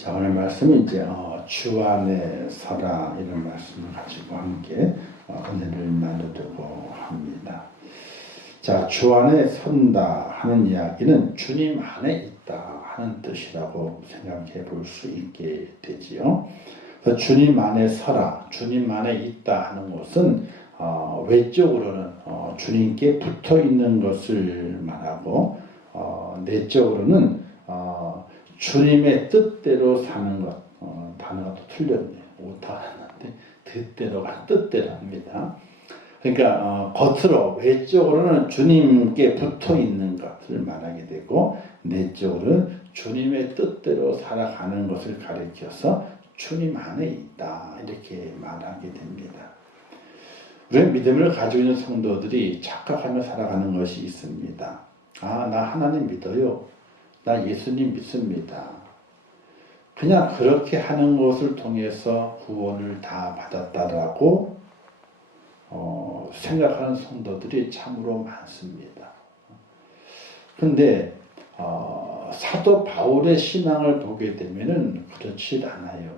자, 오늘 말씀은 이제 주 안에 서라 이런 말씀을 가지고 함께 은혜를 나누려고 합니다. 자, 주 안에 선다 하는 이야기는 주님 안에 있다 하는 뜻이라고 생각해 볼 수 있게 되지요. 그래서 주님 안에 서라, 주님 안에 있다 하는 것은 외적으로는 주님께 붙어 있는 것을 말하고 내적으로는 주님의 뜻대로 사는 것. 단어가 또 틀렸네요. 오타 하는데 뜻대로가 뜻대로 합니다. 그러니까 겉으로 외적으로는 주님께 붙어 있는 것을 말하게 되고 내적으로는 주님의 뜻대로 살아가는 것을 가리켜서 주님 안에 있다 이렇게 말하게 됩니다. 우리는 믿음을 가지고 있는 성도들이 착각하며 살아가는 것이 있습니다. 나 하나님 믿어요. 나 예수님 믿습니다. 그냥 그렇게 하는 것을 통해서 구원을 다 받았다라고 생각하는 성도들이 참으로 많습니다. 그런데 사도 바울의 신앙을 보게 되면은 그렇지 않아요.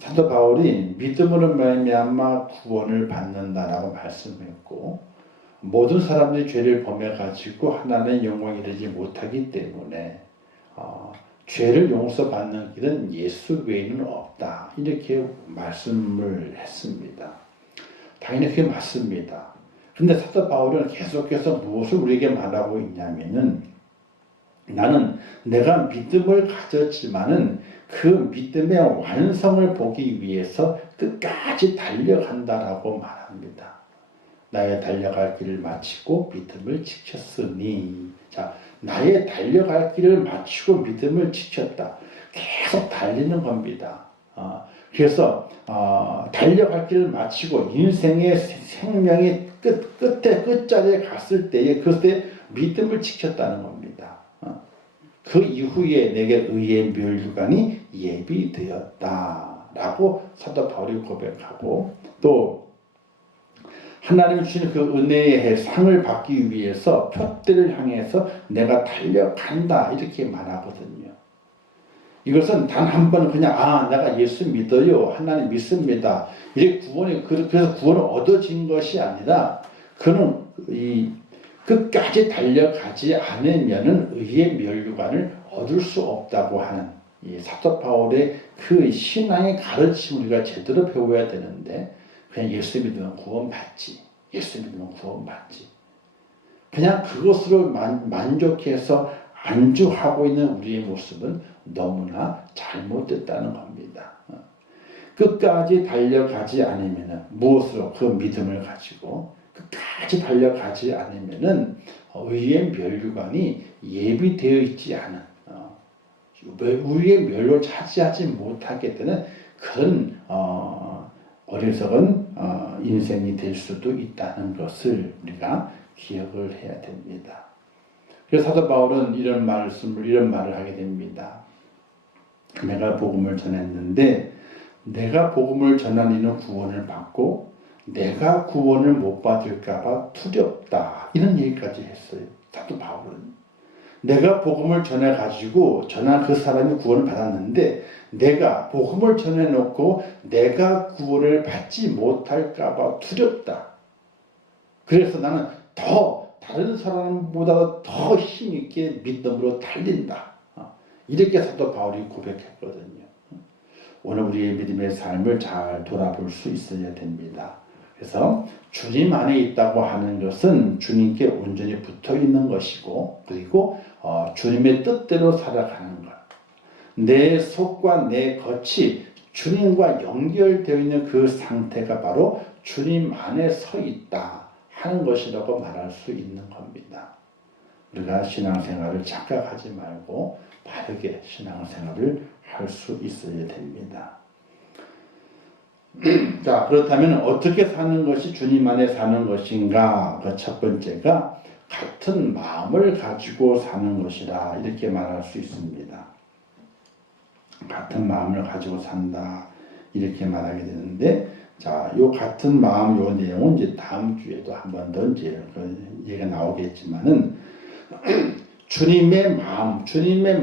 사도 바울이 믿음으로 말미암아 구원을 받는다라고 말씀했고 모든 사람들이 죄를 범해 가지고 하나님의 영광에 이르지 못하기 때문에 죄를 용서받는 길은 예수 외에는 없다 이렇게 말씀을 했습니다. 당연히 그게 맞습니다. 그런데 사도 바울은 계속해서 무엇을 우리에게 말하고 있냐면은 나는 내가 믿음을 가졌지만은 그 믿음의 완성을 보기 위해서 끝까지 달려간다라고 말합니다. 나의 달려갈 길을 마치고 믿음을 지켰으니, 자, 나의 달려갈 길을 마치고 믿음을 지켰다. 계속 달리는 겁니다. 그래서 달려갈 길을 마치고 인생의 생명의 끝에 끝자리에 갔을 때에 그때 믿음을 지켰다는 겁니다. 그 이후에 내게 의의 멸류관이 예비되었다라고 사도 바울이 고백하고 또 하나님이 주시는 그 은혜의 상을 받기 위해서 표대를 향해서 내가 달려간다 이렇게 말하거든요. 이것은 단 한 번 그냥 내가 예수 믿어요. 하나님 믿습니다. 이렇게 그래서 구원을 얻어진 것이 아니라 그는 이 끝까지 달려가지 않으면은 의의 멸류관을 얻을 수 없다고 하는 이 사도 바울의 그 신앙의 가르침을 우리가 제대로 배워야 되는데 그냥 예수 믿으면 구원받지. 예수 믿으면 구원받지. 그냥 그것으로 만족해서 안주하고 있는 우리의 모습은 너무나 잘못됐다는 겁니다. 끝까지 달려가지 않으면 무엇으로 그 믿음을 가지고 끝까지 달려가지 않으면 의의 멸류관이 예비되어 있지 않은 의의 멸류를 차지하지 못하게 되는 그런 어리석은 인생이 될 수도 있다는 것을 우리가 기억을 해야 됩니다. 그래서 사도 바울은 이런 말을 하게 됩니다. 내가 복음을 전했는데 내가 복음을 전한 이는 구원을 받고 내가 구원을 못 받을까 봐 두렵다. 이런 얘기까지 했어요. 사도 바울은. 내가 복음을 전해가지고 전한 그 사람이 구원을 받았는데 내가 복음을 전해놓고 내가 구원을 받지 못할까 봐 두렵다. 그래서 나는 다른 사람보다 더 힘있게 믿음으로 달린다. 이렇게 사도 바울이 고백했거든요. 오늘 우리의 믿음의 삶을 잘 돌아볼 수 있어야 됩니다. 그래서 주님 안에 있다고 하는 것은 주님께 온전히 붙어 있는 것이고 그리고 주님의 뜻대로 살아가는 것. 내 속과 내 겉이 주님과 연결되어 있는 그 상태가 바로 주님 안에 서 있다 하는 것이라고 말할 수 있는 겁니다. 우리가 신앙생활을 착각하지 말고 바르게 신앙생활을 할 수 있어야 됩니다. 자, 그렇다면 어떻게 사는 것이 주님 안에 사는 것인가? 그 첫 번째가 같은 마음을 가지고 사는 것이라 이렇게 말할 수 있습니다. 같은 마음을 가지고 산다 이렇게 말하게 되는데 자, 요 같은 마음 요 내용은 이제 다음 주에도 한 번 더 이제 그 얘기가 나오겠지만은 주님의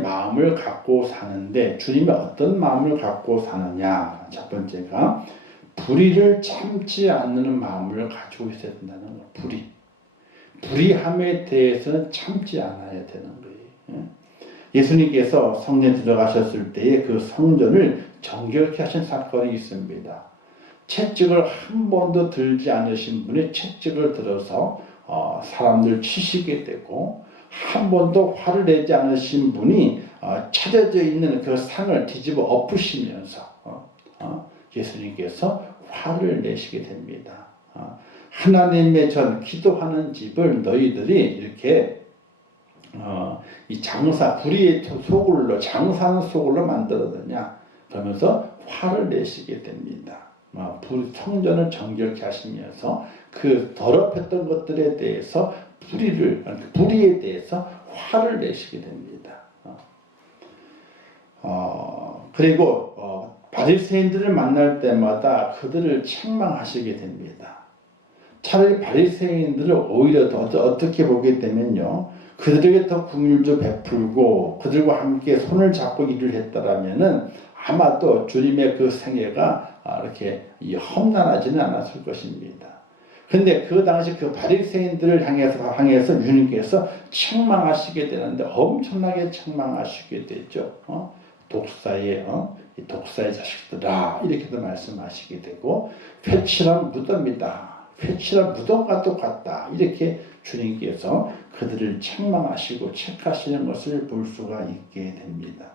마음을 갖고 사는데 주님의 어떤 마음을 갖고 사느냐? 첫 번째가 불의를 참지 않는 마음을 가지고 있어야 된다는 거. 불의함에 대해서는 참지 않아야 되는 거예요. 예수님께서 성전에 들어가셨을 때에 그 성전을 정결케 하신 사건이 있습니다. 채찍을 한 번도 들지 않으신 분이 채찍을 들어서 사람들 치시게 되고, 한 번도 화를 내지 않으신 분이 차려져 있는 그 상을 뒤집어 엎으시면서 예수님께서 화를 내시게 됩니다. 하나님의 전 기도하는 집을 너희들이 이렇게 이 불의의 소굴로, 장사하는 소굴로 만들어졌냐 그러면서 화를 내시게 됩니다. 성전을 정결케 하시면서 그 더럽혔던 것들에 대해서 불의에 대해서 화를 내시게 됩니다. 그리고 바리새인들을 만날 때마다 그들을 책망하시게 됩니다. 차라리 바리새인들을 오히려 더 어떻게 보게 되면요, 그들에게 더 긍휼도 베풀고 그들과 함께 손을 잡고 일을 했더라면은 아마도 주님의 그 생애가 이렇게 험난하지는 않았을 것입니다. 근데 그 당시 그 바리새인들을 향해서 주님께서 책망하시게 되는데 엄청나게 책망하시게 되죠. 독사의 자식들아, 이렇게도 말씀하시게 되고, 회칠한 무덤이다, 회칠한 무덤과 똑같다, 이렇게 주님께서 그들을 책망하시고 책하시는 것을 볼 수가 있게 됩니다.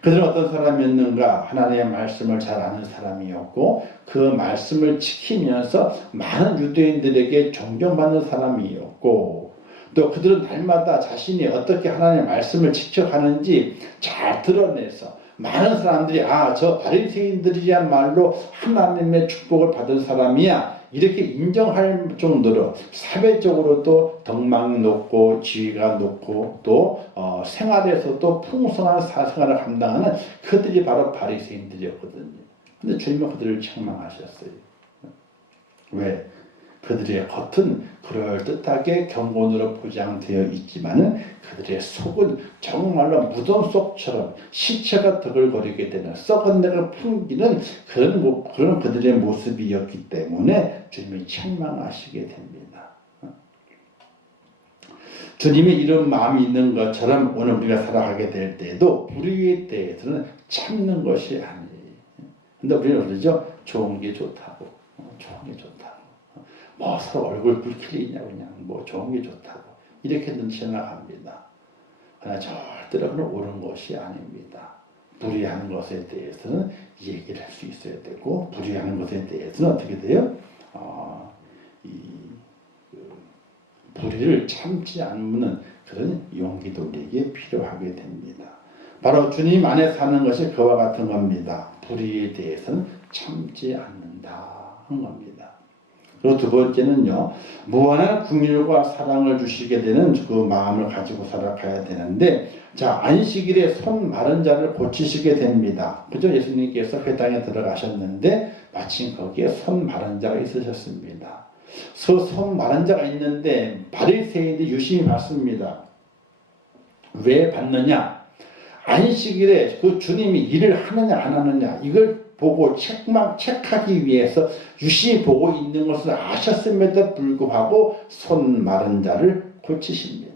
그들은 어떤 사람이었는가? 하나님의 말씀을 잘 아는 사람이었고 그 말씀을 지키면서 많은 유대인들에게 존경받는 사람이었고, 또 그들은 날마다 자신이 어떻게 하나님의 말씀을 지켜가는지 잘 드러내서 많은 사람들이 저 바리새인들이야말로 하나님의 축복을 받은 사람이야, 이렇게 인정할 정도로 사회적으로도 덕망이 높고 지위가 높고 또 생활에서도 풍성한 사생활을 감당하는 그들이 바로 바리새인들이었거든요. 근데 주님은 그들을 책망하셨어요. 왜? 그들의 겉은 그럴듯하게 경건으로 포장되어 있지만은 그들의 속은 정말로 무덤 속처럼 시체가 드글거리게 되는, 썩은 내가 풍기는 그런 그들의 모습이었기 때문에 주님이 책망하시게 됩니다. 주님이 이런 마음이 있는 것처럼 오늘 우리가 살아가게 될 때에도 불의에 대해서는 참는 것이 아니에요. 근데 우리는 그러죠? 좋은 게 좋다고, 좋은 게 좋다고. 서로 얼굴 붉히냐, 그냥 좋은 게 좋다고 이렇게는 생각합니다. 그러나 절대로 그건 옳은 것이 아닙니다. 불의하는 것에 대해서는 얘기를 할 수 있어야 되고, 불의하는 것에 대해서는 어떻게 돼요? 불의를 참지 않는 그런 용기도 우리에게 필요하게 됩니다. 바로 주님 안에 사는 것이 그와 같은 겁니다. 불의에 대해서는 참지 않는다 하는 겁니다. 그리고 두 번째는요, 무한한 긍휼과 사랑을 주시게 되는 그 마음을 가지고 살아가야 되는데, 안식일에 손 마른 자를 고치시게 됩니다. 그죠? 예수님께서 회당에 들어가셨는데 마침 거기에 손 마른 자가 있으셨습니다. 손 마른 자가 있는데 바리새인들이 유심히 봤습니다. 왜 봤느냐? 안식일에 그 주님이 일을 하느냐 안 하느냐 이걸 보고 체크하기 위해서 유심히 보고 있는 것을 아셨음에도 불구하고 손 마른 자를 고치십니다.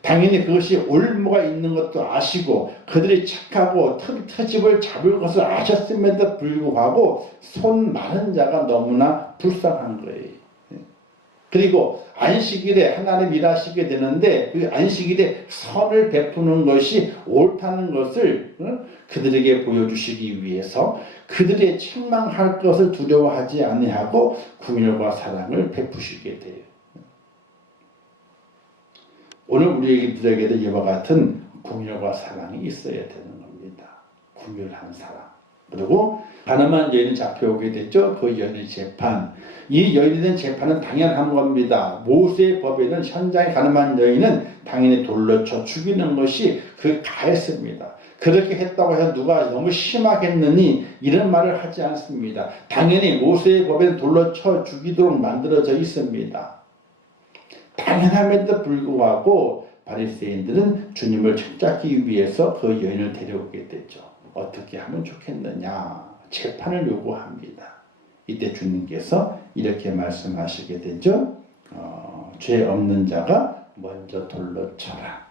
당연히 그것이 올무가 있는 것도 아시고 그들이 착하고 터집을 잡을 것을 아셨음에도 불구하고 손 마른 자가 너무나 불쌍한 거예요. 그리고 안식일에 하나님 일하시게 되는데 그 안식일에 선을 베푸는 것이 옳다는 것을 그들에게 보여주시기 위해서 그들의 책망할 것을 두려워하지 아니하고 긍휼과 사랑을 베푸시게 돼요. 오늘 우리들에게도 이와 같은 긍휼과 사랑이 있어야 되는 겁니다. 긍휼한 사랑. 그리고 가늠한 여인이 잡혀오게 됐죠. 그 여인의 재판. 이 여인에 대한 재판은 당연한 겁니다. 모세의 법에는 현장에 가늠한 여인은 당연히 돌로 쳐 죽이는 것이 가했습니다. 그렇게 했다고 해서 누가 너무 심하겠느니 이런 말을 하지 않습니다. 당연히 모세의 법에는 돌로 쳐 죽이도록 만들어져 있습니다. 당연함에도 불구하고 바리새인들은 주님을 책잡기 위해서 그 여인을 데려오게 되죠. 어떻게 하면 좋겠느냐? 재판을 요구합니다. 이때 주님께서 이렇게 말씀하시게 되죠. 죄 없는 자가 먼저 돌로 쳐라.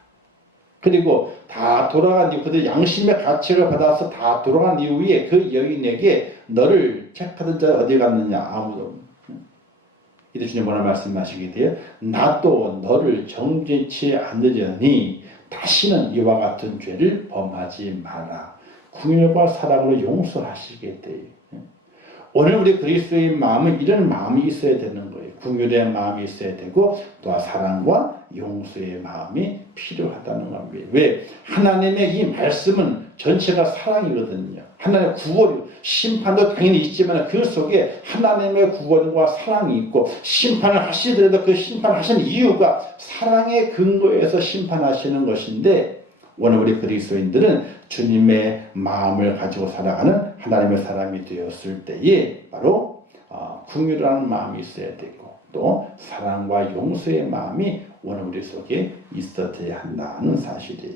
그리고 다 돌아간 이후 그들 양심의 가책을 받아서 다 돌아간 이후에 그 여인에게 너를 책하던 자 어디 갔느냐? 아무도 없는. 이때 주님 뭐라 말씀하시게 돼요? 나도 너를 정죄치 않으려니 다시는 이와 같은 죄를 범하지 마라. 긍휼과 사랑으로 용서하시게 돼요. 오늘 우리 그리스도의 마음은 이런 마음이 있어야 되는 거예요. 긍휼의 마음이 있어야 되고 또 사랑과 용서의 마음이 필요하다는 겁니다. 왜? 하나님의 이 말씀은 전체가 사랑이거든요. 하나님의 구원, 심판도 당연히 있지만 그 속에 하나님의 구원과 사랑이 있고 심판을 하시더라도 그 심판을 하시는 이유가 사랑의 근거에서 심판하시는 것인데 오늘 우리 그리스도인들은 주님의 마음을 가지고 살아가는 하나님의 사람이 되었을 때에 바로 긍휼이라는 마음이 있어야 되고 또 사랑과 용서의 마음이 오늘 우리 속에 있어야 한다는 사실이에요.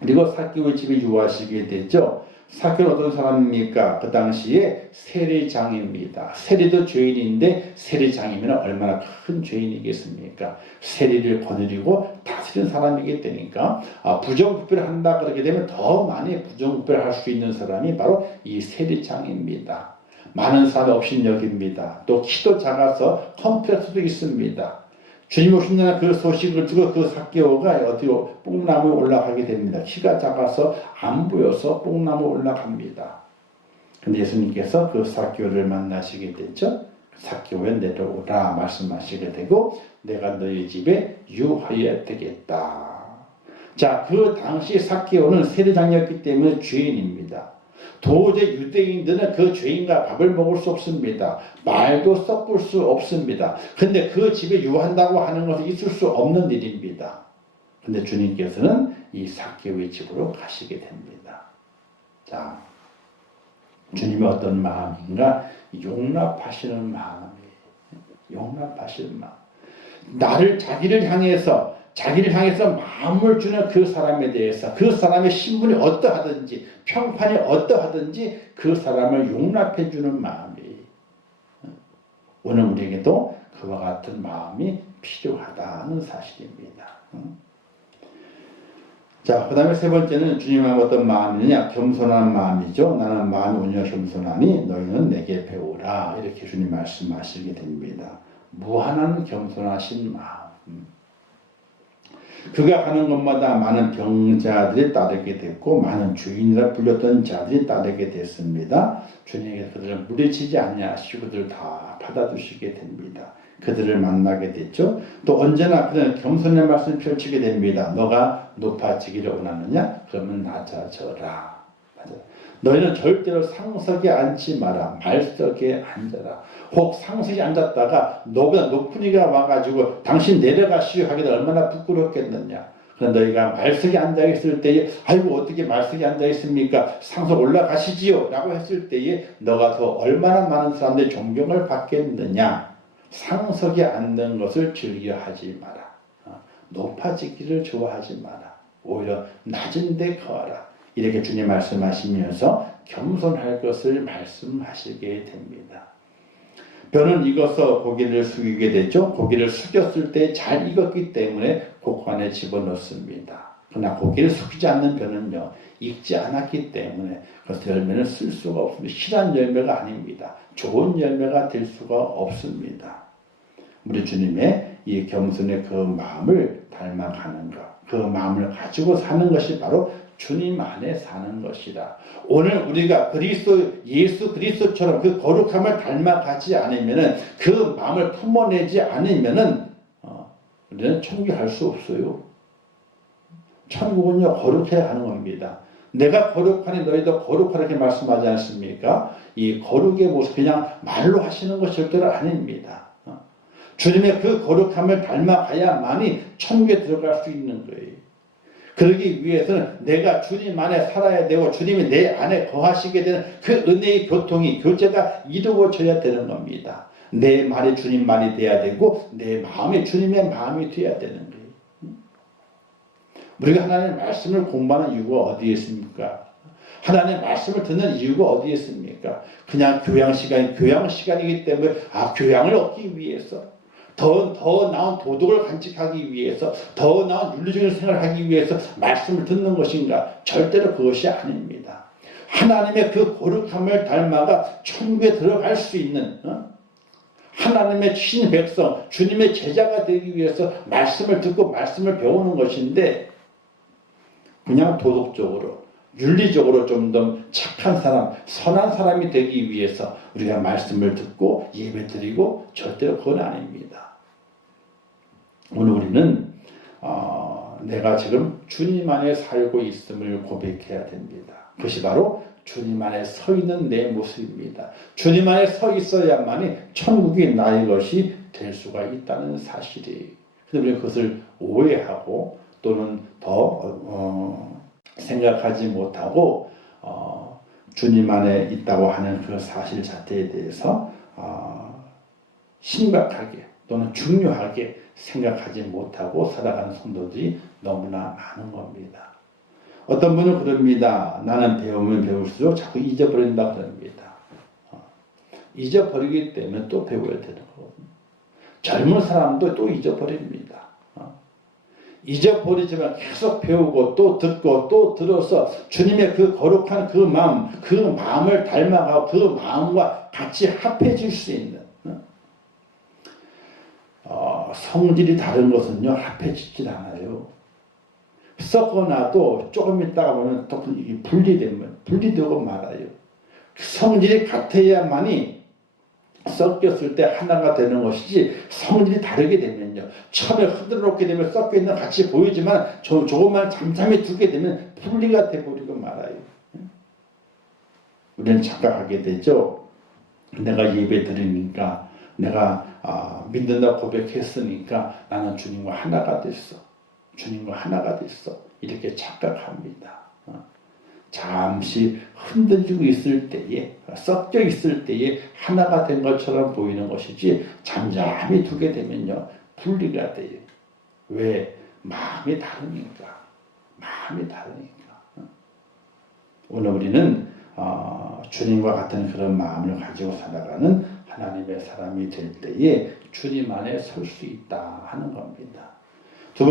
그리고 삭개오의 집에 유하시게 되죠. 삭개오는 어떤 사람입니까? 그 당시에 세리장입니다. 세리도 죄인인데 세리장이면 얼마나 큰 죄인이겠습니까? 세리를 거느리고 다스린 사람이기 때니까 부정부패를 한다 그러게 되면 더 많이 부정부패를 할 수 있는 사람이 바로 이 세리장입니다. 많은 사람 업신여깁니다. 또 키도 작아서 컴플렉스도 있습니다. 주님 오신 날 그 소식을 듣고 그 삭개오가 어디로 뽕나무에 올라가게 됩니다. 키가 작아서 안 보여서 뽕나무에 올라갑니다. 근데 예수님께서 그 삭개오를 만나시게 됐죠. 삭개오에 내려오라 말씀하시게 되고 내가 너희 집에 유하여야 되겠다. 자, 그 당시 삭개오는 세리장이었기 때문에 죄인입니다. 도저히 유대인들은 그 죄인과 밥을 먹을 수 없습니다. 말도 섞을 수 없습니다. 근데 그 집에 유한다고 하는 것은 있을 수 없는 일입니다. 근데 주님께서는 이 삭개오의 집으로 가시게 됩니다. 자, 주님이 어떤 마음인가? 용납하시는 마음이에요. 용납하시는 마음. 자기를 향해서 마음을 주는 그 사람에 대해서 그 사람의 신분이 어떠하든지 평판이 어떠하든지 그 사람을 용납해 주는 마음이 오늘 우리에게도 그와 같은 마음이 필요하다는 사실입니다. 자, 그 다음에 세 번째는 주님하고 어떤 마음이냐? 겸손한 마음이죠. 나는 마음이 온유하고 겸손하니 너희는 내게 배우라. 이렇게 주님 말씀하시게 됩니다. 무한한 겸손하신 마음. 그가 가는 곳마다 많은 병자들이 따르게 됐고 많은 주인이라 불렸던 자들이 따르게 됐습니다. 주님께서 그들을 물리치지 아니하시고 그들을 다 받아주시게 됩니다. 그들을 만나게 됐죠. 또 언제나 그는 겸손의 말씀을 펼치게 됩니다. 너가 높아지기를 원하느냐? 그러면 낮아져라. 너희는 절대로 상석에 앉지 마라. 말석에 앉아라. 혹 상석에 앉았다가 너보다 높은 이가 와가지고 당신 내려가시오 하게 되면 얼마나 부끄럽겠느냐. 그러나 너희가 말석에 앉아있을 때에 아이고 어떻게 말석에 앉아있습니까? 상석 올라가시지요 라고 했을 때에 너가 더 얼마나 많은 사람들의 존경을 받겠느냐. 상석에 앉는 것을 즐겨하지 마라. 높아지기를 좋아하지 마라. 오히려 낮은 데 거하라. 이렇게 주님 말씀하시면서 겸손할 것을 말씀하시게 됩니다. 벼는 익어서 고기를 숙이게 되죠. 고기를 숙였을 때 잘 익었기 때문에 곡간에 집어넣습니다. 그러나 고기를 숙이지 않는 벼는요, 익지 않았기 때문에 그래서 열매를 쓸 수가 없습니다. 실한 열매가 아닙니다. 좋은 열매가 될 수가 없습니다. 우리 주님의 이 겸손의 그 마음을 닮아가는 것, 그 마음을 가지고 사는 것이 바로 주님 안에 사는 것이다. 오늘 우리가 예수 그리스도처럼 그 거룩함을 닮아가지 않으면은 그 마음을 품어내지 않으면은 우리는 천국에 갈 수 없어요. 천국은요 거룩해야 하는 겁니다. 내가 거룩하니 너희도 거룩하라 이렇게 말씀하지 않습니까? 이 거룩의 모습 그냥 말로 하시는 것이 절대로 아닙니다. 주님의 그 거룩함을 닮아가야만이 천국에 들어갈 수 있는 거예요. 그러기 위해서는 내가 주님 안에 살아야 되고 주님이 내 안에 거하시게 되는 그 은혜의 교제가 이루어져야 되는 겁니다. 내 말이 주님 말이 돼야 되고 내 마음이 주님의 마음이 돼야 되는 거예요. 우리가 하나님의 말씀을 공부하는 이유가 어디에 있습니까? 하나님의 말씀을 듣는 이유가 어디에 있습니까? 그냥 교양 시간이기 때문에 교양을 얻기 위해서 더 나은 도덕을 간직하기 위해서 더 나은 윤리적인 생활을 하기 위해서 말씀을 듣는 것인가? 절대로 그것이 아닙니다. 하나님의 그 거룩함을 닮아가 천국에 들어갈 수 있는 하나님의 친 백성, 주님의 제자가 되기 위해서 말씀을 듣고 말씀을 배우는 것인데 그냥 도덕적으로 윤리적으로 좀 더 착한 사람, 선한 사람이 되기 위해서 우리가 말씀을 듣고 예배드리고 절대로 그건 아닙니다. 오늘 우리는 내가 지금 주님 안에 살고 있음을 고백해야 됩니다. 그것이 바로 주님 안에 서 있는 내 모습입니다. 주님 안에 서 있어야만이 천국이 나의 것이 될 수가 있다는 사실이에요. 그런데 우리는 그것을 오해하고 또는 더 생각하지 못하고 주님 안에 있다고 하는 그 사실 자체에 대해서 심각하게 또는 중요하게 생각하지 못하고 살아가는 성도들이 너무나 많은 겁니다. 어떤 분은 그럽니다. 나는 배우면 배울수록 자꾸 잊어버린다 그럽니다. 잊어버리기 때문에 또 배워야 되는 거거든요. 젊은 사람도 또 잊어버립니다. 잊어버리지만 계속 배우고 또 듣고 또 들어서 주님의 그 거룩한 그 마음을 닮아가고 그 마음과 같이 합해질 수 있는 성질이 다른 것은요 합해지질 않아요. 섞어놔도 조금 있다가 보면 또 분리되고 말아요. 성질이 같아야만이 섞였을 때 하나가 되는 것이지 성질이 다르게 되면요 처음에 흔들어 놓게 되면 섞여 있는 같이 보이지만 조금만 잠잠히 두게 되면 분리가 돼버리고 말아요. 우리는 착각하게 되죠. 내가 예배 드리니까 내가 믿는다 고백했으니까 나는 주님과 하나가 됐어. 주님과 하나가 됐어. 이렇게 착각합니다. 잠시 흔들리고 있을 때에 섞여 있을 때에 하나가 된 것처럼 보이는 것이지 잠잠히 두게 되면요 분리가 돼요. 왜? 마음이 다르니까. 오늘 우리는 주님과 같은 그런 마음을 가지고 살아가는 하나님의 사람이 될 때에 주님 안에 설 수 있다 하는 겁니다. 두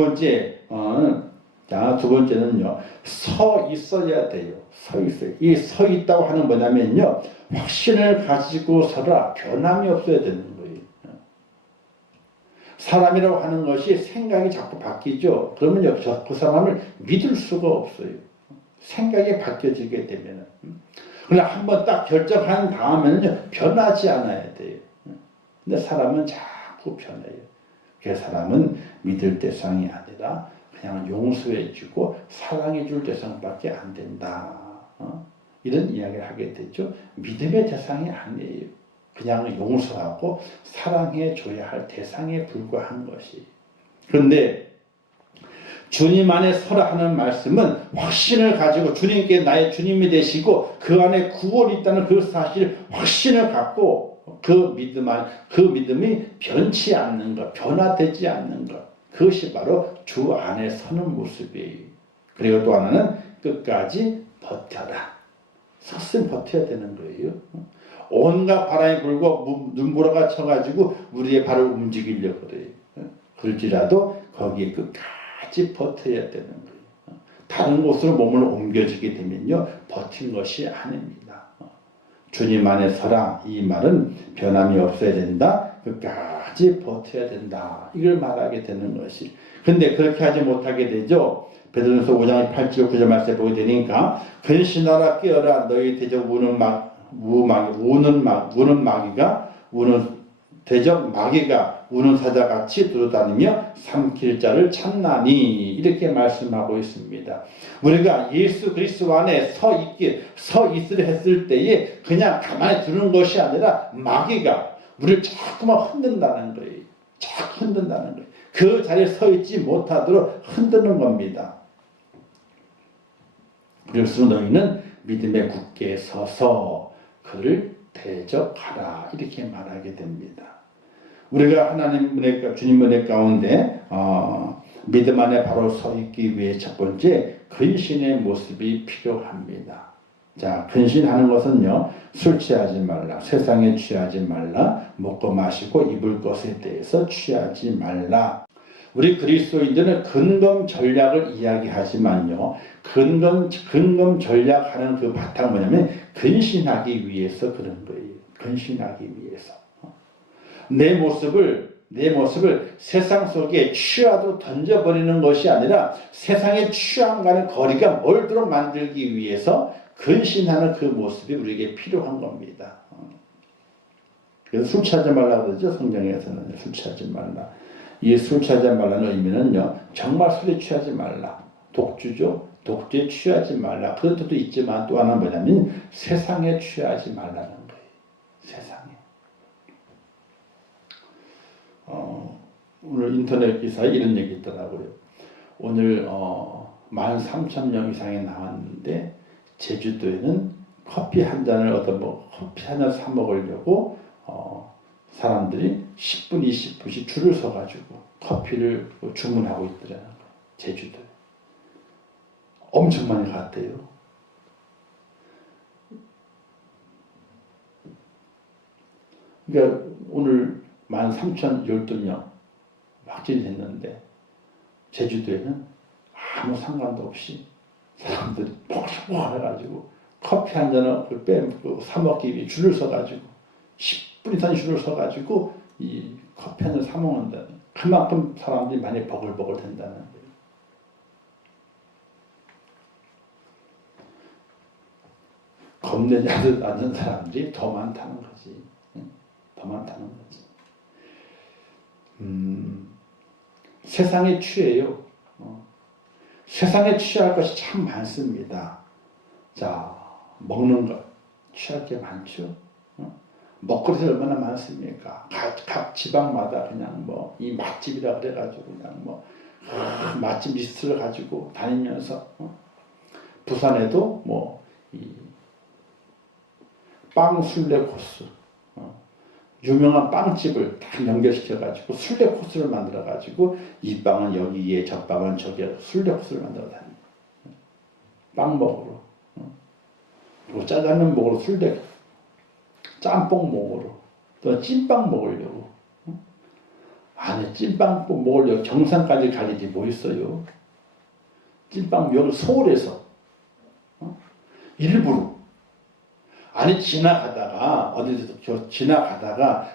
번째는요, 서 있어야 돼요. 서 있어요. 이 서 있다고 하는 뭐냐면요, 확신을 가지고 서라. 변함이 없어야 되는 거예요. 사람이라고 하는 것이 생각이 자꾸 바뀌죠. 그러면요, 그 사람을 믿을 수가 없어요. 생각이 바뀌어지게 되면은. 그러나 한번 딱 결정한 다음에는요, 변하지 않아야 돼요. 근데 사람은 자꾸 변해요. 그 사람은 믿을 대상이 아니라 그냥 용서해주고 사랑해줄 대상밖에 안 된다. 이런 이야기를 하게 되죠. 믿음의 대상이 아니에요. 그냥 용서하고 사랑해줘야 할 대상에 불과한 것이. 그런데 주님 안에 서라 하는 말씀은 확신을 가지고 주님께 나의 주님이 되시고 그 안에 구원이 있다는 그 사실 확신을 갖고 그 믿음이 변치 않는 것, 변화되지 않는 것. 그것이 바로 주 안에 서는 모습이에요. 그리고 또 하나는 끝까지 버텨라. 섰으면 버텨야 되는 거예요. 온갖 바람이 불고 눈보라가 쳐가지고 우리의 발을 움직이려고 그래요. 그럴지라도 거기에 끝까지 버텨야 되는 거예요. 다른 곳으로 몸을 옮겨지게 되면요 버틴 것이 아닙니다. 주님 안에 서라. 이 말은 변함이 없어야 된다. 끝까지 버텨야 된다. 이걸 말하게 되는 것이. 근데 그렇게 하지 못하게 되죠. 베드로전서 5장 8절 9절 말씀에 보게 되니까 근신하라 깨어라 너희 대적 대적 마귀가 우는 사자같이 두루다니며 삼킬 자를 찾나니 이렇게 말씀하고 있습니다. 우리가 예수 그리스도 안에 서 있으려 했을 때에 그냥 가만히 두는 것이 아니라 마귀가 우리를 자꾸만 흔든다는 거예요. 자꾸 흔든다는 거예요. 그 자리에 서 있지 못하도록 흔드는 겁니다. 그래서 너희는 믿음에 굳게 서서 그를 대적하라 이렇게 말하게 됩니다. 우리가 주님 은혜 가운데 믿음 안에 바로 서 있기 위해 첫 번째 근신의 모습이 필요합니다. 자, 근신하는 것은요, 술 취하지 말라, 세상에 취하지 말라, 먹고 마시고 입을 것에 대해서 취하지 말라. 우리 그리스도인들은 근검 전략을 이야기하지만요, 근검 전략하는 그 바탕 뭐냐면 근신하기 위해서 그런 거예요. 근신하기 위해서. 내 모습을 세상 속에 취하도 던져버리는 것이 아니라 세상의 취함과는 거리가 멀도록 만들기 위해서 근신하는 그 모습이 우리에게 필요한 겁니다. 그래서 술 취하지 말라고 그러죠. 성경에서는 술 취하지 말라. 이 술 취하지 말라는 의미는요, 정말 술에 취하지 말라. 독주죠. 독주에 취하지 말라. 그런 뜻도 있지만 또 하나는 뭐냐면 세상에 취하지 말라는 거예요. 세상에. 오늘 인터넷 기사에 이런 얘기 있더라고요. 오늘 13,000명 이상이 나왔는데 제주도에는 커피 한 잔을 커피 한 잔 사 먹으려고 사람들이 10분, 20분씩 줄을 서가지고 커피를 주문하고 있더라는 거예요. 제주도에. 엄청 많이 갔대요. 그러니까 오늘 13,012명 확진이 됐는데 제주도에는 아무 상관도 없이 사람들이 퍽퍽 해가지고 커피 한 잔을 사 먹기 위해 줄을 서가지고 10분 이상 줄을 서가지고 이 커피 한 잔 사 먹는다는, 그만큼 사람들이 많이 버글버글 된다는 거예요. 겁내지 않는 사람들이 더 많다는 거지. 더 많다는 거지. 세상에 취해요. 세상에 취할 것이 참 많습니다. 자, 먹는 것 취할 게 많죠. 먹거리가 얼마나 많습니까? 각 지방마다 그냥 이 맛집이라 그래가지고 그냥 맛집 리스트를 가지고 다니면서 부산에도 빵 순례 코스, 유명한 빵집을 다 연결시켜가지고 순례 코스를 만들어가지고 이 빵은 여기에 저 빵은 저기에 순례 코스를 만들어 다니고 빵 먹으러, 그리고 짜장면 먹으러 순례, 짬뽕 먹으러, 또 찐빵 먹으려고. 아니, 찐빵 먹으려고 정상까지 가리지 뭐 있어요. 찐빵 여기 서울에서 일부러, 아니 지나가다가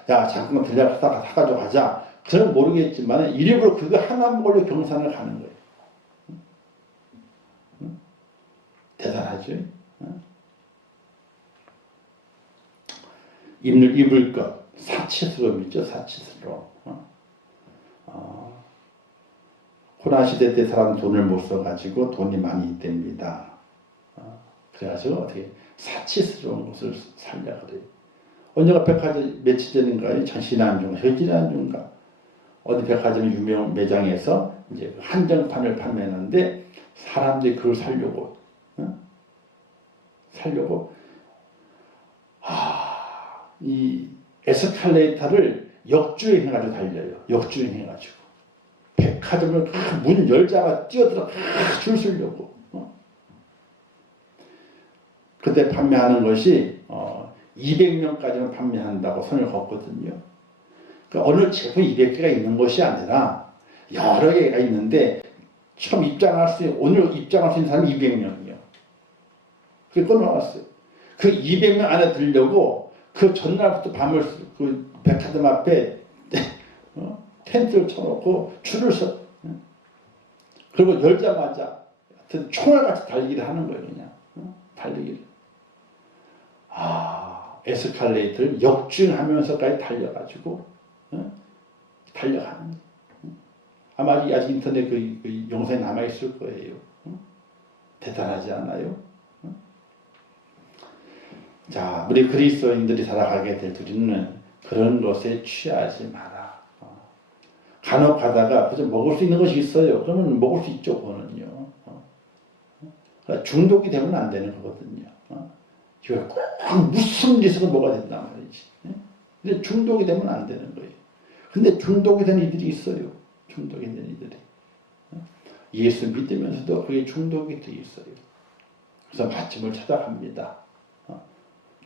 야 잠깐만 들려갔다가 사가지고 가자, 그건 모르겠지만 일부러 그거 하나 먹으려고 경산을 가는 거예요. 대단하죠. 입을 것, 사치스러움이죠. 사치스러움. 코로나시대 때 사람 돈을 못 써가지고 돈이 많이 있답니다. 그래가지고 어떻게 사치스러운 것을 살려고 그래요. 언제가 백화점 며칠 전인가요? 지난주인가 어디 백화점 유명 매장에서 이제 한정판을 판매하는데 사람들이 그걸 살려고 이 에스컬레이터를 역주행해가지고 달려요. 역주행해가지고 백화점을 문 열자마자 뛰어들어 줄 서려고. 그때 판매하는 것이 200명까지는 판매한다고 선을 걷거든요. 그러니까 어느 제품 200개가 있는 것이 아니라 여러 개가 있는데 처음 오늘 입장할 수 있는 사람이 200명이요. 그게 끊어놨어요. 그 200명 안에 들려고 그 전날부터 밤을 그 백화점 앞에 텐트를 쳐놓고 줄을 서. 그리고 열자마자 총알같이 달리기를 하는 거예요. 그냥 달리기를. 에스컬레이터를 역주행하면서까지 달려가지고 달려가는 거예요. 아마 아직 인터넷 그 영상이 남아있을 거예요. 대단하지 않아요? 자, 우리 그리스도인들이 살아가게 될 우리는 그런 것에 취하지 마라. 간혹 가다가 그저 먹을 수 있는 것이 있어요. 그러면 먹을 수 있죠, 그거는요. 중독이 되면 안 되는 거거든요. 이거 꼭 무슨 리스크를 먹어야 된단 말이지. 근데 중독이 되면 안 되는 거예요. 근데 중독이 된 이들이 있어요. 중독이 된 이들이. 예수 믿으면서도 그게 중독이 돼 있어요. 그래서 맛집을 찾아갑니다.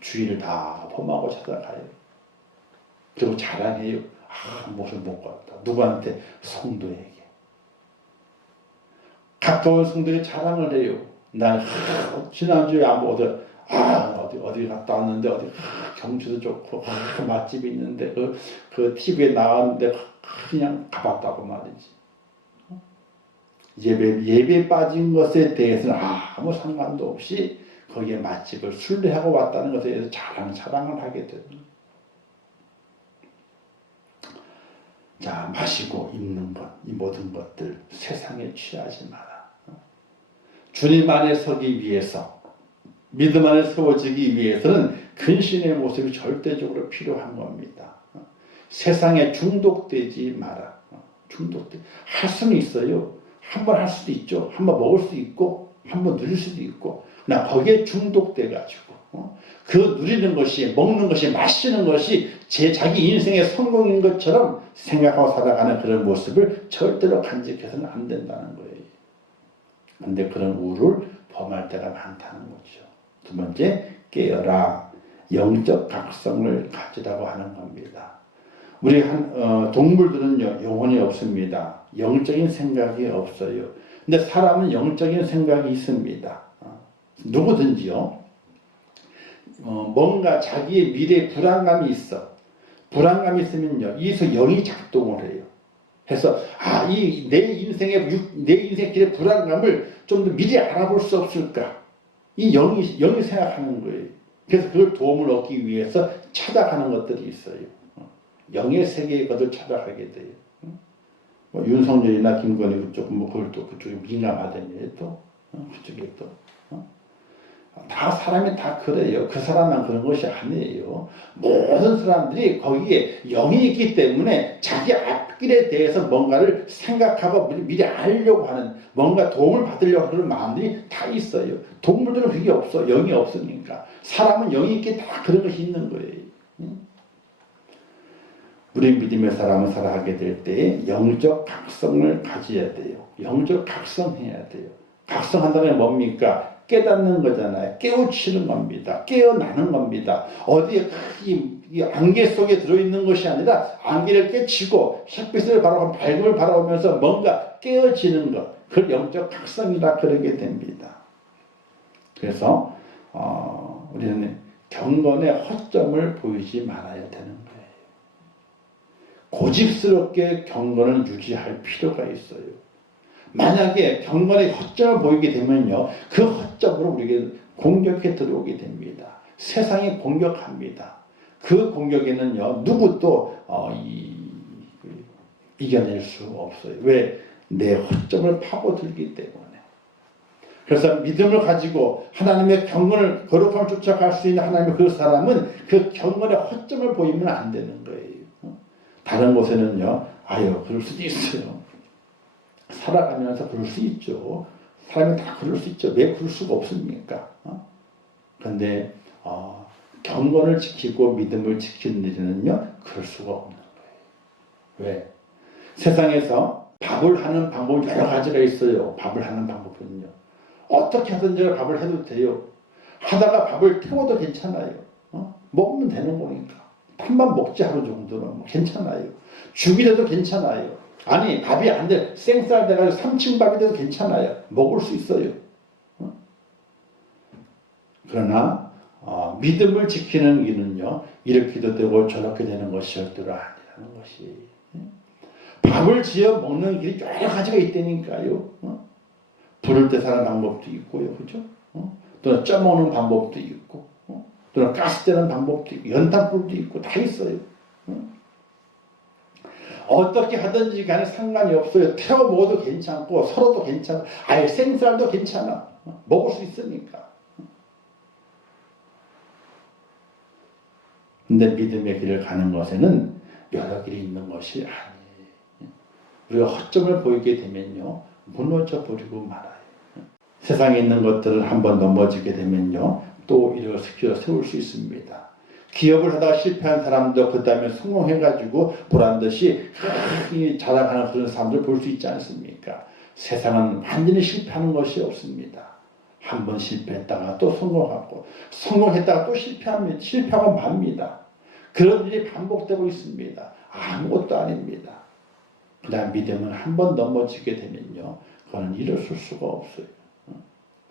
주위를 다 범하고 찾아가요. 그리고 자랑해요. 무엇을 먹고 왔다. 누구한테? 성도에게. 가까운 성도에게 자랑을 해요. 난 지난주에 어디 갔다 왔는데 경치도 좋고 그 맛집이 있는데 그 TV에 나왔는데 그냥 가봤다고 말이지. 예배 빠진 것에 대해서는 아무 상관도 없이 거기에 맛집을 순례하고 왔다는 것에 대해서 자랑을 하게 됩니다. 자, 마시고 입는 것, 이 모든 것들 세상에 취하지 마라. 주님 안에 서기 위해서, 믿음 안에 세워지기 위해서는 근신의 모습이 절대적으로 필요한 겁니다. 세상에 중독되지 마라. 할 수는 있어요. 한번 할 수도 있죠. 한번 먹을 수도 있고, 한번 누릴 수도 있고, 나 거기에 중독돼가지고 그 누리는 것이, 먹는 것이, 마시는 것이 자기 인생의 성공인 것처럼 생각하고 살아가는 그런 모습을 절대로 간직해서는 안 된다는 거예요. 근데 그런 우를 범할 때가 많다는 거죠. 두 번째, 깨어라. 영적 각성을 가지라고 하는 겁니다. 우리 동물들은요, 영혼이 없습니다. 영적인 생각이 없어요. 근데 사람은 영적인 생각이 있습니다. 누구든지요, 뭔가 자기의 미래에 불안감이 있어. 불안감이 있으면요, 이에서 영이 작동을 해요. 해서 내 인생 길의 불안감을 좀 더 미리 알아볼 수 없을까? 이 영이 생각하는 거예요. 그래서 그걸 도움을 얻기 위해서 찾아가는 것들이 있어요. 영의 세계의 것을 찾아가게 돼요. 윤석열이나 김건희 그쪽 그쪽에 민감하다니 그쪽에 다 사람이 다 그래요. 그 사람만 그런 것이 아니에요. 모든 사람들이 거기에 영이 있기 때문에 자기 앞길에 대해서 뭔가를 생각하고 미리 알려고 하는, 뭔가 도움을 받으려고 하는 마음들이 다 있어요. 동물들은 그게 없어. 영이 없으니까. 사람은 영이 있기에 다 그런 것이 있는 거예요. 우리 믿음의 사람은 살아가게 될 때 영적 각성을 가져야 돼요. 영적 각성해야 돼요. 각성한다는 게 뭡니까? 깨닫는 거잖아요. 깨우치는 겁니다. 깨어나는 겁니다. 어디에 이 안개 속에 들어있는 것이 아니라 안개를 깨치고 햇빛을 바라보고 밝음을 바라보면서 뭔가 깨어지는 것. 그걸 영적 각성이라 그러게 됩니다. 그래서 우리는 경건의 허점을 보이지 말아야 되는 거예요. 고집스럽게 경건을 유지할 필요가 있어요. 만약에 경건의 허점을 보이게 되면요, 그 허점으로 우리에게 공격해 들어오게 됩니다. 세상이 공격합니다. 그 공격에는요, 누구도 이겨낼 수 없어요. 왜? 내 허점을 파고들기 때문에. 그래서 믿음을 가지고 하나님의 경건을, 거룩함을 쫓아갈 수 있는 하나님의 그 사람은 그 경건의 허점을 보이면 안 되는 거예요. 다른 곳에는요, 그럴 수도 있어요. 살아가면서 그럴 수 있죠. 사람이 다 그럴 수 있죠. 왜 그럴 수가 없습니까? 그런데 경건을 지키고 믿음을 지키는 일은요, 그럴 수가 없는 거예요. 왜? 세상에서 밥을 하는 방법이 여러 가지가 있어요. 밥을 하는 방법은요. 어떻게 하든지 밥을 해도 돼요. 하다가 밥을 태워도 괜찮아요. 먹으면 되는 거니까. 밥만 먹지 하루 정도는 괜찮아요. 죽이 돼도 괜찮아요. 아니, 밥이 안 돼. 생쌀 돼가지고 3층 밥이 돼도 괜찮아요. 먹을 수 있어요. 그러나 믿음을 지키는 일은요, 이렇게도 되고 저렇게 되는 것이 절대로 아니라는 것이. 밥을 지어 먹는 길이 여러 가지가 있다니까요. 불을 때 사는 방법도 있고요. 그죠? 또는 쪄먹는 방법도 있고, 또는 가스 떼는 방법도 있고, 연탄불도 있고, 다 있어요. 어떻게 하든지 간에 상관이 없어요. 태워 먹어도 괜찮고, 서로도 괜찮고, 아예 생쌀도 괜찮아. 먹을 수 있으니까. 근데 믿음의 길을 가는 것에는 여러 길이 있는 것이 아니에요. 우리가 허점을 보이게 되면요, 무너져 버리고 말아요. 세상에 있는 것들을 한번 넘어지게 되면요, 또 일어서 세울 수 있습니다. 기업을 하다가 실패한 사람도 그 다음에 성공해가지고 보란듯이 자랑하는 그런 사람들 볼 수 있지 않습니까? 세상은 완전히 실패하는 것이 없습니다. 한 번 실패했다가 또 성공하고 성공했다가 또 실패합니다. 실패하고 맙니다. 그런 일이 반복되고 있습니다. 아무것도 아닙니다. 그다음 믿음은 한 번 넘어지게 되면요, 그거는 일어설 수가 없어요.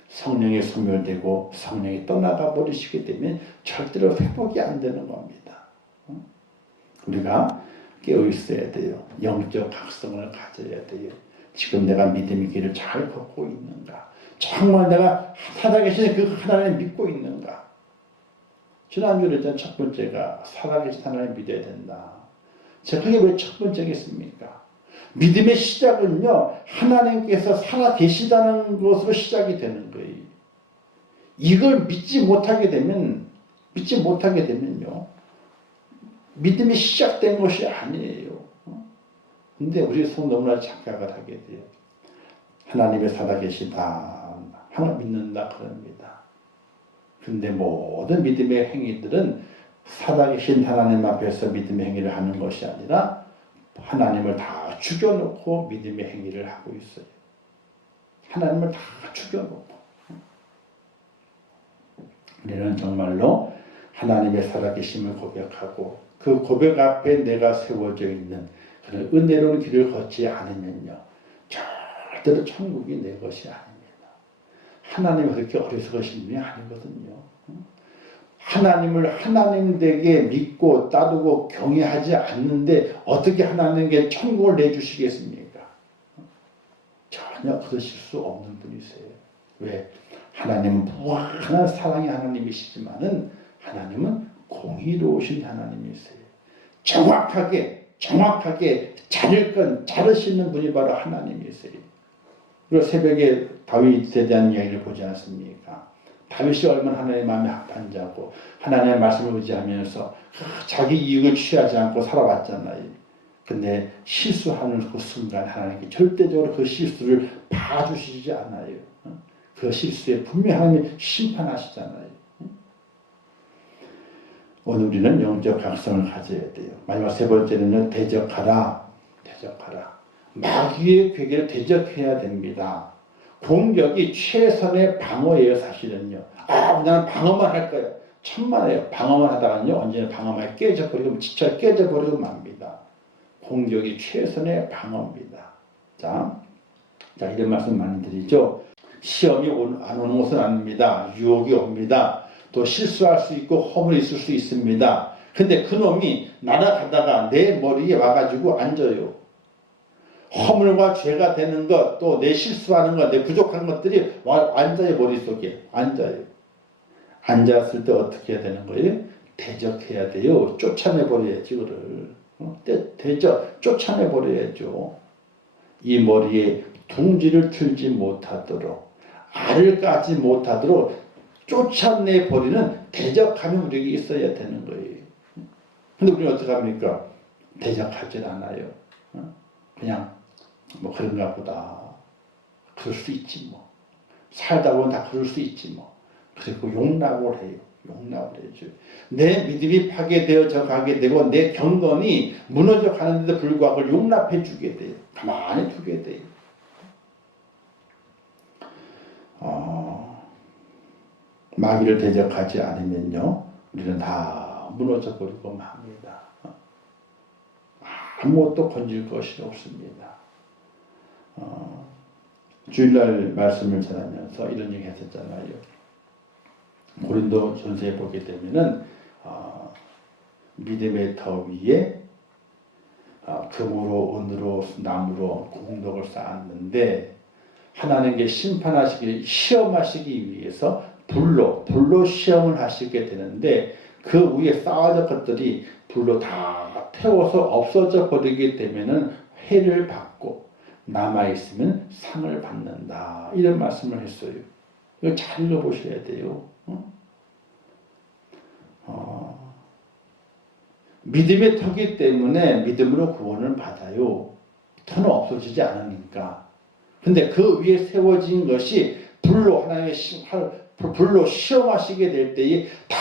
성령이 소멸되고 성령이 떠나가 버리시게 되면 절대로 회복이 안 되는 겁니다. 우리가 깨어 있어야 돼요. 영적 각성을 가져야 돼요. 지금 내가 믿음의 길을 잘 걷고 있는가? 정말 내가 살아계신 그 하나님 믿고 있는가? 지난주에 했던 첫 번째가 살아계신 하나님 믿어야 된다. 제가 그게 왜 첫 번째겠습니까? 믿음의 시작은요, 하나님께서 살아계시다는 것으로 시작이 되는 거예요. 이걸 믿지 못하게 되면요, 믿음이 시작된 것이 아니에요. 근데 우리 손 너무나 착각을 하게 돼요. 하나님의 살아계시다, 하나님 믿는다 그럽니다. 근데 모든 믿음의 행위들은 살아계신 하나님 앞에서 믿음의 행위를 하는 것이 아니라 하나님을 다 죽여놓고 믿음의 행위를 하고 있어요. 하나님을 다 죽여놓고. 우리는 정말로 하나님의 살아계심을 고백하고 그 고백 앞에 내가 세워져 있는 그런 은혜로운 길을 걷지 않으면요, 절대로 천국이 내 것이 아닙니다. 하나님이 그렇게 어리석으신 분이 아니거든요. 하나님을 하나님되게 믿고 따르고 경외하지 않는데 어떻게 하나님께 천국을 내주시겠습니까? 전혀 그러실 수 없는 분이세요. 왜? 하나님은 무한한 사랑의 하나님이시지만은 하나님은 공의로우신 하나님이세요. 정확하게 자르시는 분이 바로 하나님이세요. 그리고 새벽에 다윗에 대한 이야기를 보지 않습니까? 다윗이 얼마나 하나님의 마음에 합한 자고 하나님의 말씀을 의지하면서 자기 이익을 취하지 않고 살아왔잖아요. 근데 실수하는 그 순간 하나님께 절대적으로 그 실수를 봐주시지 않아요. 그 실수에 분명히 하나님이 심판하시잖아요. 오늘 우리는 영적 각성을 가져야 돼요. 마지막 세 번째는요, 대적하라. 마귀의 괴계를 대적해야 됩니다. 공격이 최선의 방어예요, 사실은요. 나는 방어만 할 거예요. 천만에요. 방어만 하다가요, 언제나 방어만 깨져버리고, 지쳐 깨져버리고 맙니다. 공격이 최선의 방어입니다. 자, 이런 말씀 많이 드리죠. 시험이 안 오는 것은 아닙니다. 유혹이 옵니다. 또 실수할 수 있고 허물이 있을 수 있습니다. 근데 그놈이 날아가다가 내 머리에 와가지고 앉아요. 허물과 죄가 되는 것, 또 내 실수하는 것, 내 부족한 것들이 앉아요. 머릿속에 앉아요. 앉았을 때 어떻게 해야 되는 거예요? 대적해야 돼요. 쫓아내버려야지 그를. 쫓아내버려야죠. 이 머리에 둥지를 틀지 못하도록, 알을 까지 못하도록 쫓아내버리는 대적함이 우리에게 있어야 되는 거예요. 근데 우리는 어떻게 합니까? 대적하질 않아요. 그냥 뭐 그런가 보다. 그럴 수 있지 뭐. 살다 보면 다 그럴 수 있지 뭐. 그리고 용납을 해요. 용납을 해줘. 내 믿음이 파괴되어져 가게 되고 내 경건이 무너져 가는데도 불구하고 그걸 용납해 주게 돼요. 가만히 두게 돼요. 마귀를 대적하지 않으면요, 우리는 다 무너져 버리고 맙니다. 아무것도 건질 것이 없습니다. 주일날 말씀을 전하면서 이런 얘기 했었잖아요. 고린도 전서에 보게 되면은 믿음의 터 위에 금으로 은으로 나무로 공덕을 쌓았는데 하나님께 심판하시기 시험하시기 위해서 불로 시험을 하시게 되는데 그 위에 쌓아진 것들이 불로 다 태워서 없어져 버리게 되면은 해를 받고 남아있으면 상을 받는다. 이런 말씀을 했어요. 이거 잘 읽어보셔야 돼요. 믿음의 터기 때문에 믿음으로 구원을 받아요. 터는 없어지지 않으니까. 근데 그 위에 세워진 것이 불로 불로 시험하시게 될 때에 다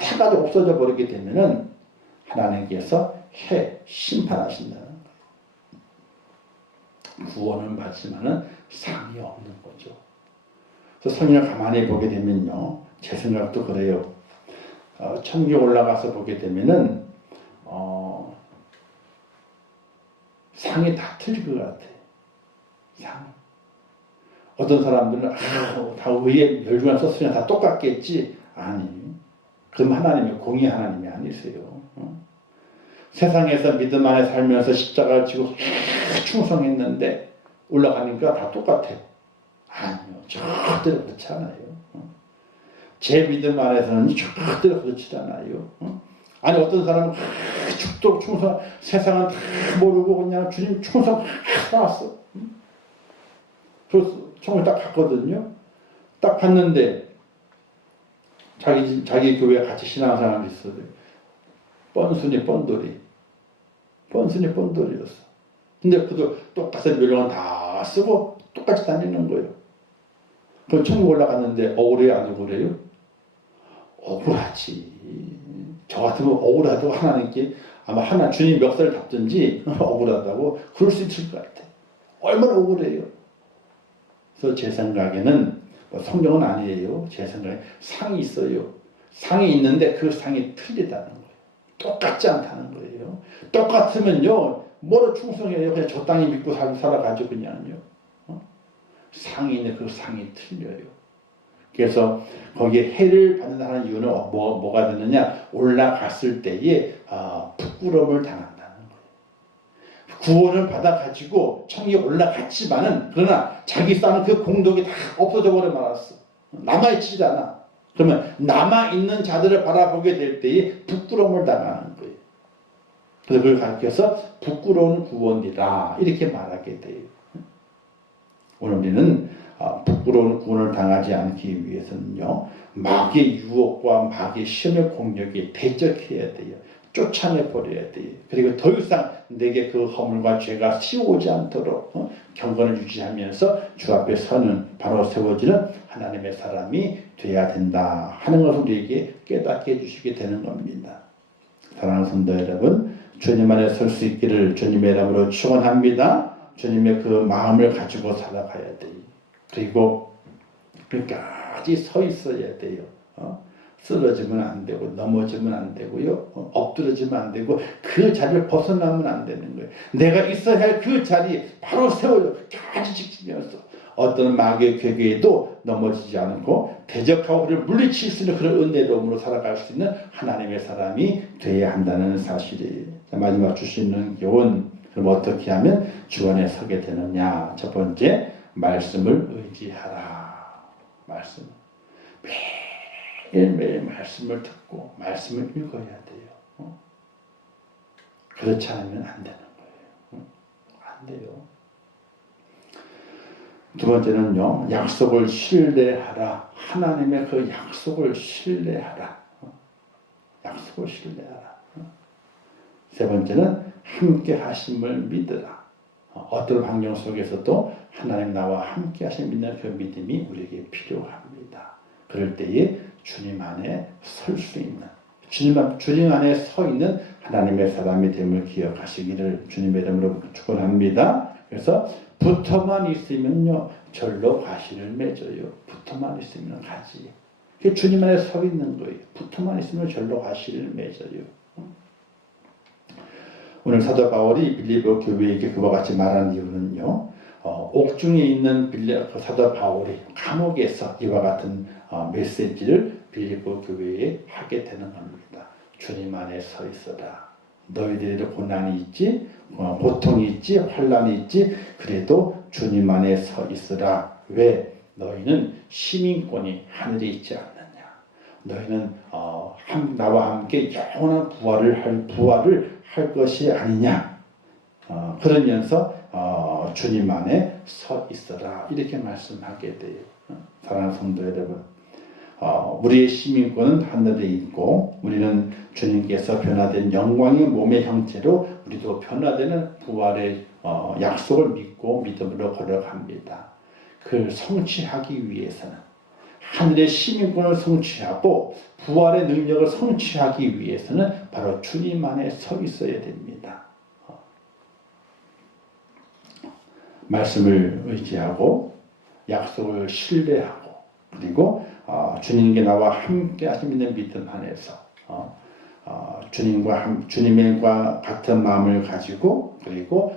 타가 없어져 버리게 되면은 하나님께서 심판하신다는 거예요. 구원은 받지만은 상이 없는 거죠. 그래서 성경을 가만히 보게 되면요, 제 생각도 그래요. 천국에 올라가서 보게 되면은 상이 다 틀릴 것 같아요. 상. 어떤 사람들은 다 의에 멸류관 썼으면 다 똑같겠지. 아니, 그럼 하나님이 공의 하나님이 아니세요. 세상에서 믿음 안에 살면서 십자가를 지고 충성했는데 올라가니까 다 똑같아. 아니요, 절대로 그렇지 않아요. 제 믿음 안에서는 절대로 그렇지 않아요. 아니, 어떤 사람은 죽도록 충성, 세상은 다 모르고 그냥 주님 충성 살았어. 그래서 총을 딱 갔거든요. 딱 갔는데 자기 교회 같이 신앙생활을 있어요. 뻔순이 뻔돌이였어. 근데 그도 똑같은 멸류관 다 쓰고 똑같이 다니는 거예요. 그럼 천국 올라갔는데 억울해요, 안 억울해요? 억울하지. 저 같으면 억울하다고 하나님께 아마 하나 주님 멱살을 잡든지 억울하다고 그럴 수 있을 것 같아. 얼마나 억울해요. 그래서 제 생각에는 성경은 아니에요. 제 생각에 상이 있어요. 상이 있는데 그 상이 틀리다는 거예요. 똑같지 않다는 거예요. 똑같으면요, 뭐로 충성해요? 그냥 저 땅에 믿고 살아가죠, 그냥요. 상이 있는데 그 상이 틀려요. 그래서 거기에 해를 받는다는 이유는 뭐가 되느냐? 올라갔을 때에 부끄러움을 당한다는 거예요. 구원을 받아가지고 천국에 올라갔지만은 그러나 자기 쌓은 그 공덕이 다 없어져 버려 말았어. 남아있지 않아. 그러면 남아있는 자들을 바라보게 될 때에 부끄러움을 당하는 거예요. 그래서 그걸 가르쳐서 부끄러운 구원이라 이렇게 말하게 돼요. 오늘 우리는 부끄러운 구원을 당하지 않기 위해서는요, 마귀의 유혹과 마귀의 시험의 공격에 대적해야 돼요. 쫓아내버려야 돼요. 그리고 더 이상 내게 그 허물과 죄가 씌워오지 않도록 경건을 유지하면서 주 앞에 서는, 바로 세워지는 하나님의 사람이 돼야 된다 하는 것을 우리에게 깨닫게 해주시게 되는 겁니다. 사랑하는 성도 여러분, 주님 안에 설 수 있기를 주님의 이름으로 축원합니다. 주님의 그 마음을 가지고 살아가야 돼요. 그리고 끝까지 서 있어야 돼요. 쓰러지면 안 되고 넘어지면 안 되고요. 엎드러지면 안 되고 그 자리를 벗어나면 안 되는 거예요. 내가 있어야 할 그 자리 바로 세워요. 끝까지 지키면서 어떤 마귀의 괴계에도 넘어지지 않고 대적하고 그를 물리칠 수 있는 그런 은혜로움으로 살아갈 수 있는 하나님의 사람이 되어야 한다는 사실이에요. 마지막 주시는 교훈, 그럼 어떻게 하면 주 안에 서게 되느냐? 첫 번째, 말씀을 의지하라. 말씀. 매일매일 말씀을 듣고 말씀을 읽어야 돼요. 그렇지 않으면 안 되는 거예요. 안 돼요. 두 번째는요, 약속을 신뢰하라. 하나님의 그 약속을 신뢰하라. 약속을 신뢰하라. 세 번째는 함께 하심을 믿으라. 어떤 환경 속에서도 하나님 나와 함께 하심 믿는 그 믿음이 우리에게 필요합니다. 그럴 때에 주님 안에 설 수 있는, 주님 안에 서 있는 하나님의 사람이 됨을 기억하시기를 주님의 이름으로 축원합니다. 그래서 붙어만 있으면요, 절로 과실을 맺어요. 붙어만 있으면 가지. 주님 안에 서 있는 거예요. 붙어만 있으면 절로 과실을 맺어요. 오늘 사도 바울이 빌립보 교회에게 그와 같이 말한 이유는요, 옥중에 있는 사도 바울이 감옥에서 이와 같은 메시지를 빌립보 교회에 하게 되는 겁니다. 주님 안에 서 있어라. 너희들에도 고난이 있지, 고통이 있지, 환난이 있지, 그래도 주님 안에 서 있으라. 왜? 너희는 시민권이 하늘에 있지 않느냐. 너희는 나와 함께 영원한 부활을 할 것이 아니냐. 그러면서 주님 안에 서 있어라. 이렇게 말씀하게 돼요. 사랑하는 성도 여러분, 우리의 시민권은 하늘에 있고 우리는 주님께서 변화된 영광의 몸의 형체로 우리도 변화되는 부활의 약속을 믿고 믿음으로 걸어갑니다. 그걸 성취하기 위해서는, 하늘의 시민권을 성취하고 부활의 능력을 성취하기 위해서는 바로 주님 안에 서 있어야 됩니다. 말씀을 의지하고 약속을 신뢰하고 그리고 주님께 나와 함께 하시는 믿음 안에서 주님과 같은 마음을 가지고 그리고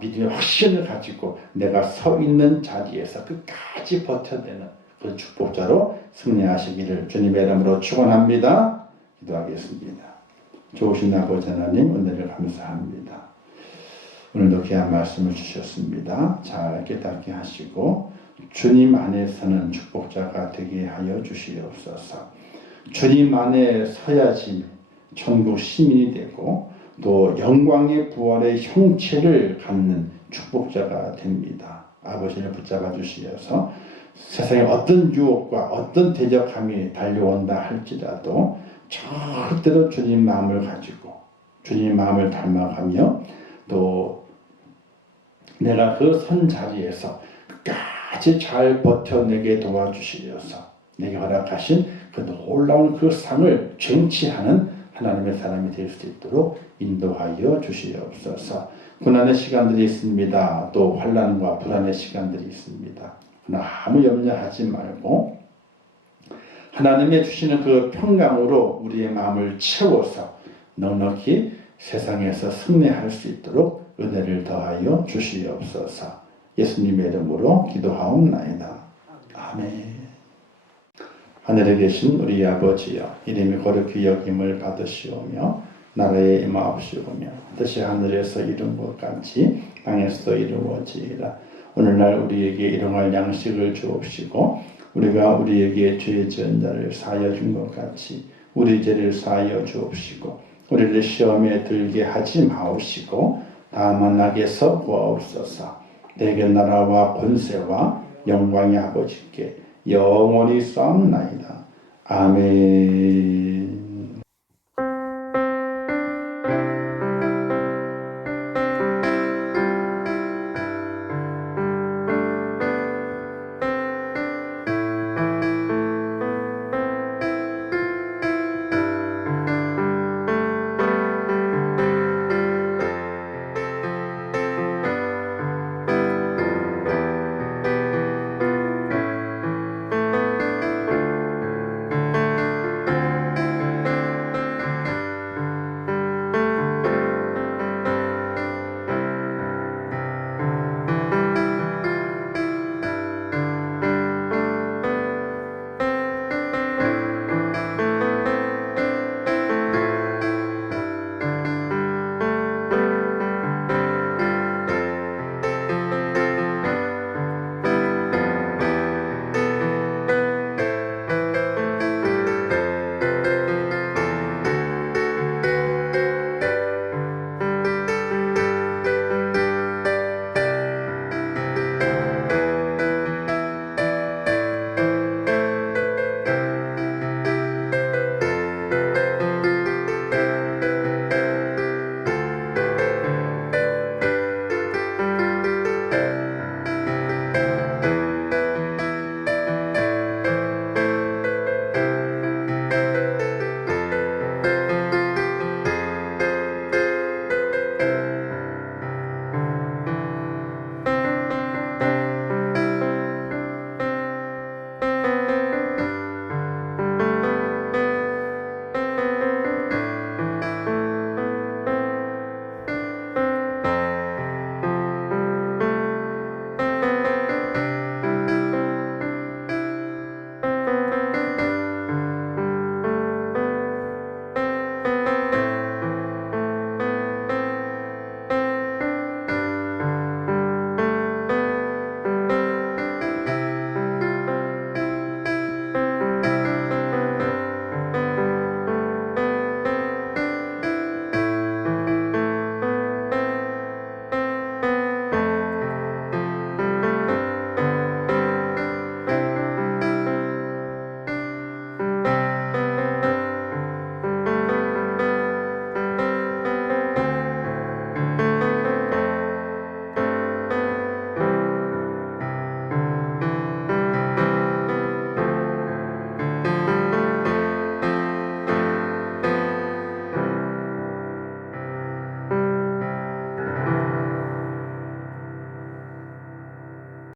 믿음의 확신을 가지고 내가 서 있는 자리에서 끝까지 버텨내는 그 축복자로 승리하시기를 주님의 이름으로 축원합니다. 기도하겠습니다. 좋으신 아버지 하나님 은혜를 감사합니다. 오늘도 귀한 말씀을 주셨습니다. 잘 깨닫게 하시고 주님 안에서는 축복자가 되게 하여 주시옵소서. 주님 안에 서야지 천국 시민이 되고 또 영광의 부활의 형체를 갖는 축복자가 됩니다. 아버지를 붙잡아 주시어서 세상에 어떤 유혹과 어떤 대적함이 달려온다 할지라도 절대로 주님 마음을 가지고 주님 마음을 닮아가며 또 내가 그 선 자리에서 끝까지 잘 버텨내게 도와주시어서 내게 허락하신 그 놀라운 그 상을 쟁취하는 하나님의 사람이 될 수 있도록 인도하여 주시옵소서. 고난의 시간들이 있습니다. 또 환난과 불안의 시간들이 있습니다. 그러나 아무 염려하지 말고 하나님의 주시는 그 평강으로 우리의 마음을 채워서 넉넉히 세상에서 승리할 수 있도록 은혜를 더하여 주시옵소서. 예수님의 이름으로 기도하옵나이다. 아멘. 하늘에 계신 우리 아버지여, 이름이 거룩히 여김을 받으시오며 나라에 임하옵시오며 뜻이 하늘에서 이룬 것 같이 땅에서도 이루어지이다. 오늘날 우리에게 일용할 양식을 주옵시고 우리가 우리에게 죄 지은 자를 사하여 준 것 같이 우리 죄를 사하여 주옵시고 우리를 시험에 들게 하지 마옵시고 다만 악에서 구하옵소서. 내게 나라와 권세와 영광의 아버지께 영원히 싸움나이다. 아멘.